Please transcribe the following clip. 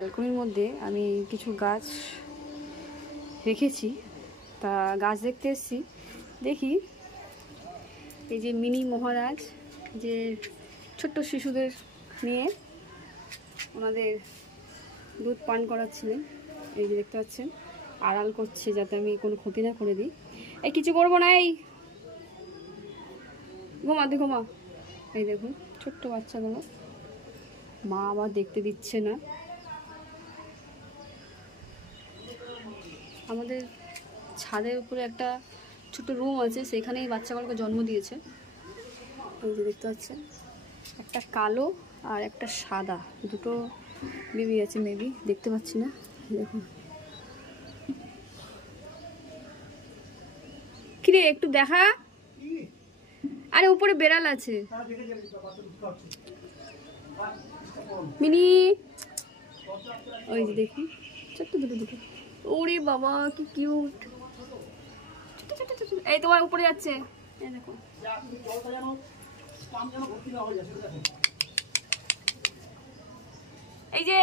ব্যালকনির মধ্যে আমি কিছু গাছ রেখেছি, তা গাছ দেখতে এসেছি। দেখি এই যে মিনি মহারাজ যে ছোট্ট শিশুদের নিয়ে ওনাদের দুধ পান করাচ্ছিলেন, এই যে দেখতে পাচ্ছেন, আড়াল করছে যাতে আমি কোনো ক্ষতি না করে দিই। এই কিছু করবো না, এই ঘুমা তুই ঘুমা। এই দেখুন ছোট্ট বাচ্চাগুলো, মা আবার দেখতে দিচ্ছে না। আমাদের ছাদের উপরে একটা ছোট রুম আছে, সেখানেই বাচ্চাগুলোকে জন্ম দিয়েছে। এই যে দেখতে পাচ্ছেন, একটা কালো আর একটা সাদা, দুটো বেবি আছে, মেবি দেখতে পাচ্ছি না। দেখুন কিরে একটু দেখা, আরে উপরে বেড়াল আছে। মিনি ওই যে দেখি ছোট্ট দুটো, ওরে বাবা কি কিউট। এই তোমার উপরে যাচ্ছে, এই দেখো। এই যে